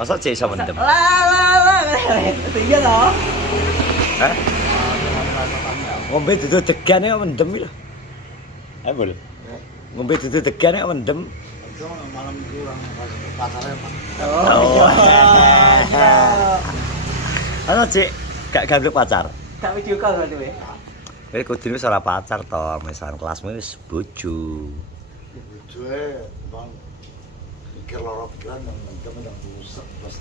Masa cek iso mendem? Lah. Iya toh. Hah? Ngombe dudu degane kok mendem lho. Ayo, Bul. Ngombe dudu degane kok mendem. Itu malam kurang pacarnya Pak. Oh. Ana cek gak gawe pacar. Tak video call berarti we. Kowe kudu wis ora pacar to, misalkan kelasmu wis bojo. Bojone bang pikir loro pikiran yang mendem dan buset bos.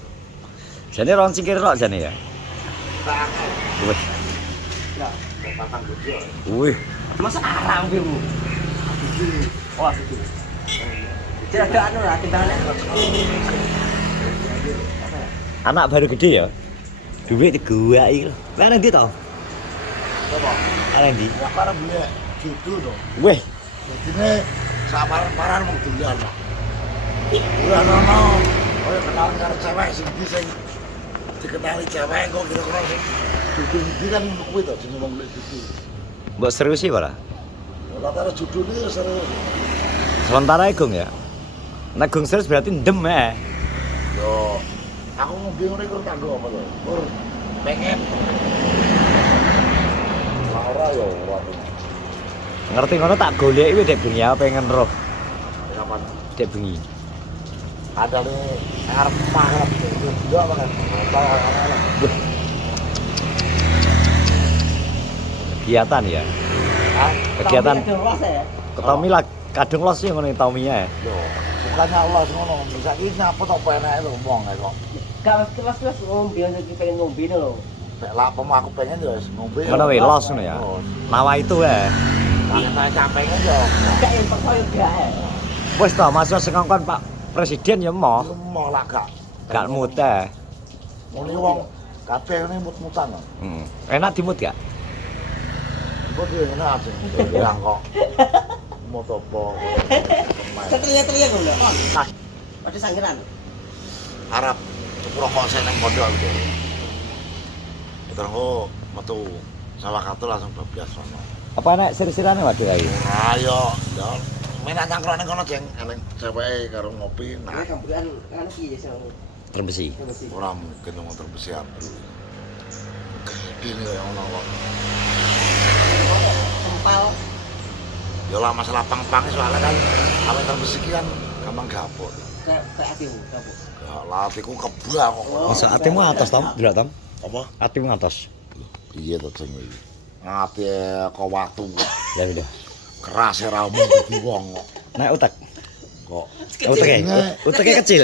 Jane ron singkir tok jane ya. Tak Wih, ya, patang bojo. wih. Masa arang kowe, Bu? Jadi Oh, gitu. Jadi ada anu lah tindakan. Anak baru gede ya. Duit digawaki lho. Lah nang ndi to? apa? Nang ndi? Ya para beli gitu dong. Wih, Jadi sabar-sabaran mau duluan lah. Udah nono, oh ya kenalan karo cewek sing ndi sing dikenali cewek kok kira-kira sing judul iki kan kuwi to jeneng wong lek gitu. mbok serius sih ora? Rata-rata judul iki seru. Sementara Gung ya. Nek Gung serius berarti ndem ya. Yo, aku ngombe ngene kok kanggo apa to? Kur pengen. Ora yo ora. Ngerti ngono tak goleki wis dek bengi aku pengen roh. Kapan? Dek bengi. Ada nih arep pangat itu juga apa kan? Wih. Kegiatan ya. Hah? Kegiatan Ada luas ya. ketami lah kadung los sih ngono Tommy-nya ya. Yo, bukannya Allah ngono, bisa iki nyapa tok penake lho ngomong ae kok. Gak kelas ngombe lagi pengen ngombe lho. Nek lak aku pengen yo wis ngombe. Ngono wis los ngono ya. Nawa itu ya. Pengen tak pengen yo. Gak yang persoal gak ya. Wis to masuk sing ngongkon Pak Presiden ya mau. Mau lah gak. Gak mute. Muni wong kabeh ngene mut-mutan kok. Enak dimut gak? Kok dia ngene aja. Bilang kok. Mau topo. Setelia-telia kok lho. Nah, Pada sanggeran. Arab cepro konsen nang pondok gitu. Terus kok metu sawah katul langsung bablas sono. Apa enak sir-sirane waduh ae. Ayo, yo. Menak nyangkrone kono jeng eleng ceweke karo ngopi. Nah, Kampuran kan iki ya sing Terbesi. ora mungkin motor besian. Gede ya ono kok. Empal. Ya lah masalah pang-pang soalnya kan kalau terbesi iki kan gampang gapuk. Kayak atimu, kapuk. Ya lah atiku kebak kok. Masa atimu atas Tom? Delok Tom. Apa? Atimu atas. Piye to jeng iki? Ati kok watu kok. Ya udah. Keras ra omong dadi wong kok. Naik utek. Kok Uteknya kecil.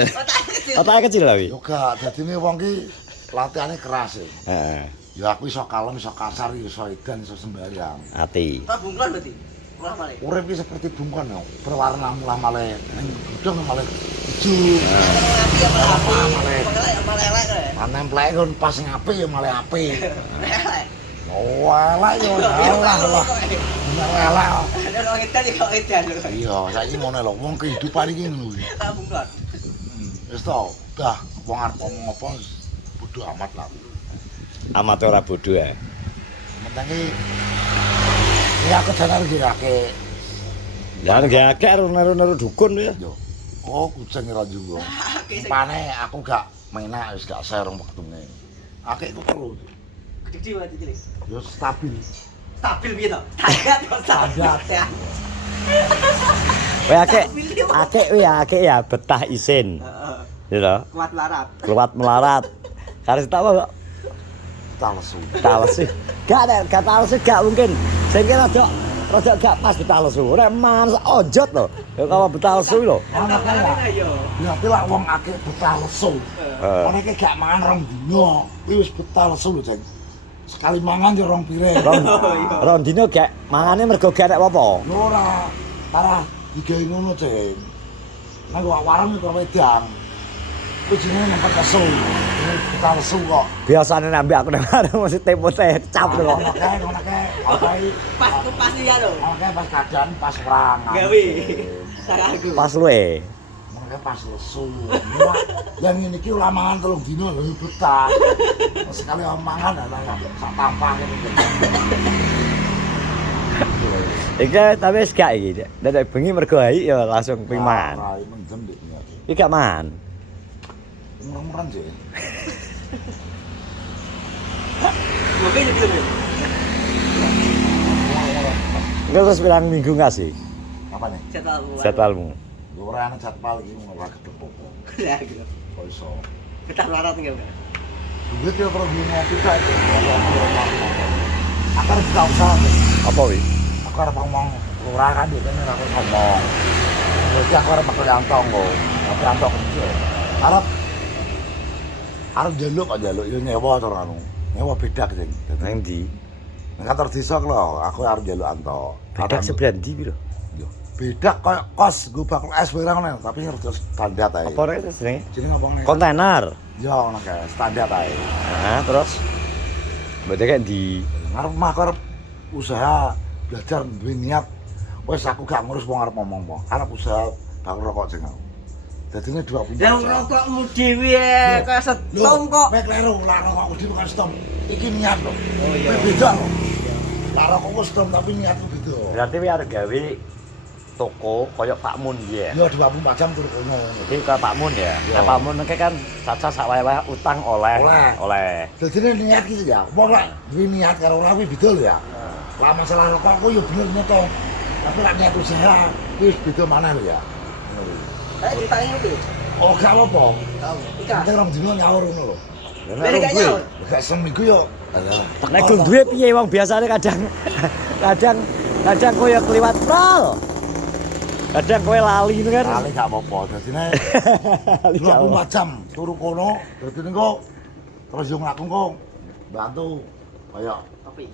Otaknya kecil tapi. yo gak dadine wong ki latihane keras ya. Heeh. Ya aku iso kalem, iso kasar, iso edan, iso sembahyang. Ati. Tak bungkon berarti. Ora balik. Urip ki seperti bungkon yo, berwarna mulah male ning gedung male ijo. Api ya Apa male. malah elek ya. Manemplek kon pas ngape ya male ape. Elek. Oh, elek yo alah lah. Bener elek. Ada orang edan ya kok edan. Iya, saiki ngono lho, wong kehidupan iki ngono kuwi. Tak bungkon. Wis to, dah wong arep ngomong apa bodo amat lah. Amat ora bodoh ya. Penting iki ya aku jalan iki akeh. Jangan gak naru-naru dukun ya. Yo. Oh, kucing ora juga. Pane aku gak menak wis gak share wektune. Akeh iku perlu. Gede berarti cilik. Yo stabil. Stabil piye to? Tandat kok Tandat. ya. Kowe akeh ya betah isin. Heeh. Ya toh? Kuat larat. Keluat melarat. Harus tak apa? Talesu. Talesu. Gak talesu gak mungkin. Saya kira rada gak pas betalesu. Ora man ojot lho. Ya kalau betalesu lho. Ana kae. Ayo. Ya tapi lak wong akeh betalesu. Ana iki gak mangan rong dino. Kuwi wis betalesu lho, Jeng. Sekali mangan ya rong piring. Rong dino gak mangane mergo gak enek apa. Lho ora. Parah digawe ngono, Jeng. Nek kok warung kok wedang. Kuwi jenenge nempat kesu. Ini betalesu kok. Biasane nek ambek aku nang arep mesti tempo teh cap lho. Ono kae. Pas ya lho. Oke pas keadaan pas perang. Gawe. Cara aku. Pas luwe. Makanya pas lesu. Yang ini ki ora mangan 3 dino lho betah. Sekali mangan ana sak tampang gitu. Iki tapi wis gak iki. Nek bengi mergo hai ya langsung ping mangan. Ora mendem dik. Iki gak mangan. Murah-murah sih. Mobil gitu. Enggak terus bilang minggu ngasih Apa nih? jadwalmu. Ora ana jadwal iki ora ketemu. Ya gitu. Kok iso? Kita larat enggak? Duit ya perlu ngopi kan. Akar gak usah. Apa wi? Aku arep ngomong ora kan dia kan aku ngomong. Terus aku arep pakai antong kok. Tapi antong kecil. Arep jaluk kok jaluk yo nyewa to anu. Nyewa bedak sing. Nang ndi? Nang kantor desa lho, aku arep jaluk antong. Bedak sebelah ndi piro? Yo, bedak koyo kos gue bakal es barang nih, tapi harus standar ae. Apa rek jenenge? Jadi ngomong nih. Kontainer. Yo ngono kae, standar ae. Nah, terus berarti kayak di Ngarep mah arep usaha belajar duwe niat. Wes aku gak ngurus wong arep ngomong. Arep usaha bakal rokok sing aku. Dadine 24 Yang jam. rokokmu dhewe kok setom kok. Mek kleru, lah rokokku dhewe bukan stom. Iki niat lho. Oh iya. Mek beda lho. Lah rokokku stom tapi niatku beda. berarti wi arep gawe toko koyo Pak Mun ya. Yo 24 jam turu kono. Jadi ke Pak Mun ya. Iya. Nah, Pak Mun iki kan caca sak wae utang oleh. Oleh. Oleh. Dadine niat gitu ya. Wong lek duwe niat karo ora kuwi beda lho ya. Lah masalah rokokku yo bener nyeto. Tapi lek niat usaha wis beda maneh lho ya. Ditanya itu. Oh gak apa-apa. Ika. Nanti orang dino nyaur ngono lho. Beli gak nyaur? Gak seminggu yo. Alah. Nek gung duwe piye wong biasane kadang koyo kliwat prol. Kadang kowe lali itu kan. Kali gak apa-apa. Dadine Lali gak apa. 24 jam turu kono. Dadine kok terus yo nglaku kok bantu kaya Kopi.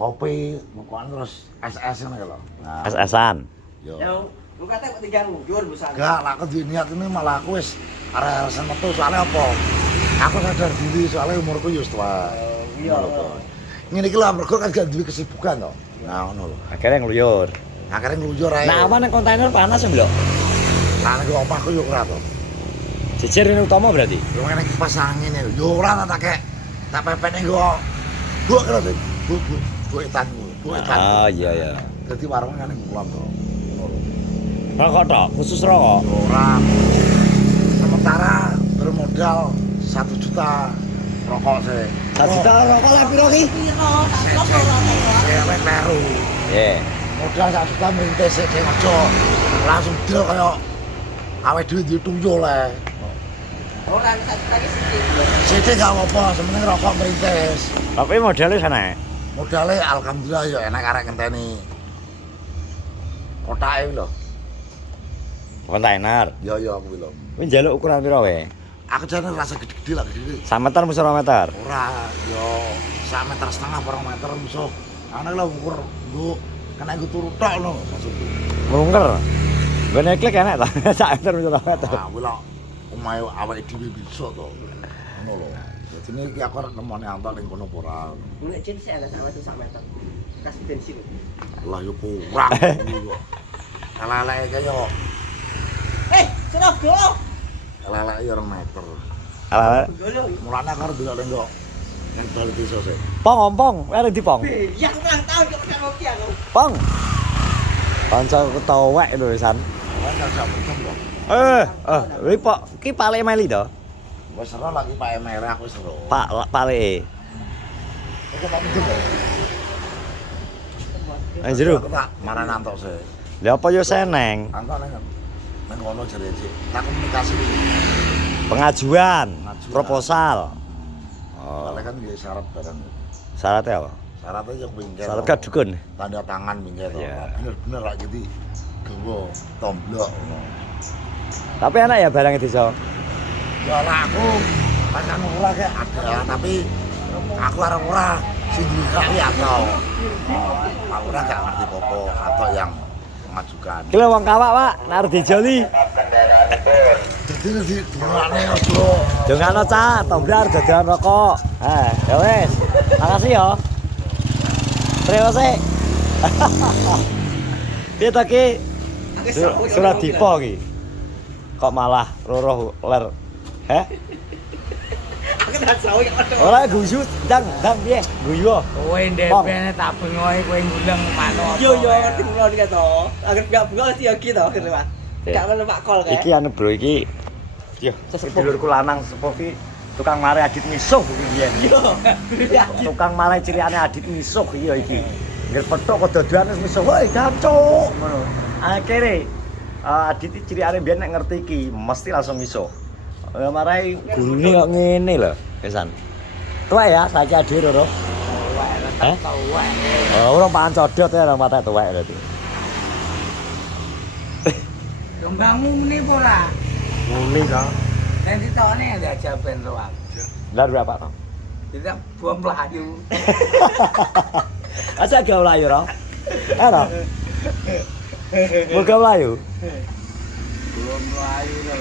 kopi, bukan terus es-es ngono lho. Nah, Es-esan. yo. Yang lu kata kok tinggalmu, jual besar. Gak, lah aku duwe niat ini malah aku wis arek metu soalnya apa? Aku sadar diri soalnya umurku yo wis tua. Iya. Ngene iki lho mergo kan gak duwe kesibukan to. Nah ngono lho. Akhirnya ngluyur. Akhirnya ngelujur ae. Nah, aman ning kontainer panas ya, Mbok? Lah nek omahku yo ora to. Jejer ini utama berarti. Yo ngene kipas angin e. Yo ora tak kek. Tak pepene nggo. Buk karo sing. Buk etanku. Buk etan. Ah, iya ya. Dadi warungnya ngene ngulon to. Ngono lho. Rokok tok, khusus rokok. Ora. Sementara bermodal 1 juta rokok sih. 1 juta rokok lah piro ki? Saya kleru. Iya. Modal 1 juta merintis sik aja. Langsung del kaya awake dhewe duwe tuyul le. Orang satu lagi sedikit. Sithik gak apa-apa, sementing rokok merintis. Tapi modelnya sana. Modalnya alhamdulillah ya enak arek ngenteni. Kotake lho. Kontainer. Ya ya kuwi lho. Kuwi njaluk ukuran piro wae? Aku jane rasa gede-gede lah gede. 1 meter musuh 2 meter. Ora, yo 1,5 meter 2 meter musuh. Ana lho ukur nggo kena nggo turu tok lho maksudku. Melungker. Gue neklik enak ta. 1 meter musuh 2 meter. Nah, kuwi lho omahe awake dhewe bisa to. Ngono lho. Jadi iki aku arep nemoni antok ning kono ora. Nek jenis saya ada sama itu 1 meter. Kasih bensin. Lah yo kurang kuwi kok. Ala-ala kaya Serap go. ala-ala yo 2 meter. Ala. Golo. Mulane aku arep delok ning kok ning bal desa sik. Pong ompong, arek di pong. Yang ulang tahun kok kan kopi aku. Pong. Kanca ketowek lho San. Wes gak bentem kok. Kuwi Pak, ki palek meli to? Wes seru lagi Pak Emere aku seru. Paleke. Iku tak bentem kok. Nang jero. Aku tak marani antok sik. Lah apa yo seneng? Antok nang kono jare sik. Tak komunikasi. Pengajuan, proposal. Soalnya kan nggih syarat barang. Syaratnya apa? Syaratnya yang pinggir. Syarat kadukun. Tanda tangan pinggir. Iya. Bener-bener lak gitu. Gawa tomblok ngono. Tapi enak ya barang itu so. Ya lah aku pakan ora kayak ada tapi aku arep ora sing dikali atau aku ora gak ngerti popo atau yang mengajukan. Ki wong kawak, Pak, nek dijoli. Jadi di duwane ojo. Jongano cah, tomblar dadan rokok. Ya wis. Makasih ya. Terima kasih. Piye to ki? Surat dipo ki. Kok malah roh ler. Heh? Aku tak tahu ya. Ora guyu, dang piye? Guyu. Kowe ndepene tak bengoe kowe nguleng manut. Yo ngerti mulon ka to. Agar pihak bunga mesti yo ki to akhir lewat. Gak ngono Pak Kol kae. Iki anu bro iki Yo, dulurku lanang sepuh ki tukang mare Adit misuh iki biyen. Iya. Tukang mare ciriane Adit misuh iya iki. Ngger petuk kok dodoan wis misuh, "Woi, gancuk." Ngono. Akhire Adit iki ciriane biyen nek ngerti iki mesti langsung misuh. Marai gurune kok ngene lho, Kesan. Tuwek ya saiki Adit lho. Tuwek, tuwek. Oh, ora pangan codot ya ora mate tuwek berarti. Lombangmu muni ora? Muni to. Dan ditone ada jaban roak. Lah berapa to? Tidak buang Melayu. Asa gaul ayu ro. Ana. Mau gaul ayu. Buang Melayu to.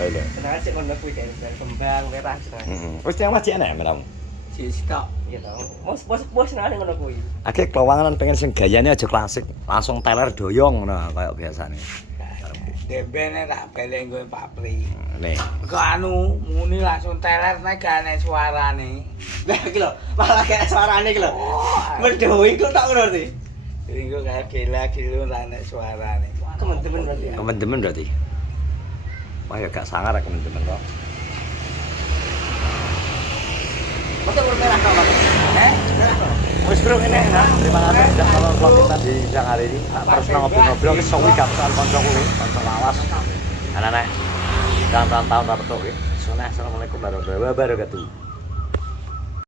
Ayo. Senang sik ngono kuwi kan kembang merah senang. Heeh. Wis yang macet enak menamu. Sistok. Gitu. Bos senang ngono kuwi. Akeh kelowangan pengen sing gayane aja klasik, langsung teler doyong ngono kaya biasane. Dembene tak beleng kowe Pak Pri. Nih. Kok anu muni langsung teler nek gane suarane. Lah iki lho, malah kayak suarane iki lho. Merdo iku tak ngerti. Ringgo kayak gila-gila ra nek suarane. Temen-temen berarti ya. Kemen-temen berarti. Wah ya gak sangar kemen-temen kok. Masa urut merah kok, Pak? Merah kok. Wis bro ngene ya. Terima kasih sudah nonton vlog kita di siang hari ini. Terus ngobrol-ngobrol ke sawi kapal kanca kuwi, kanca lawas. Anak-anak. Tahun-tahun ra petuk nggih. Assalamualaikum warahmatullahi wabarakatuh.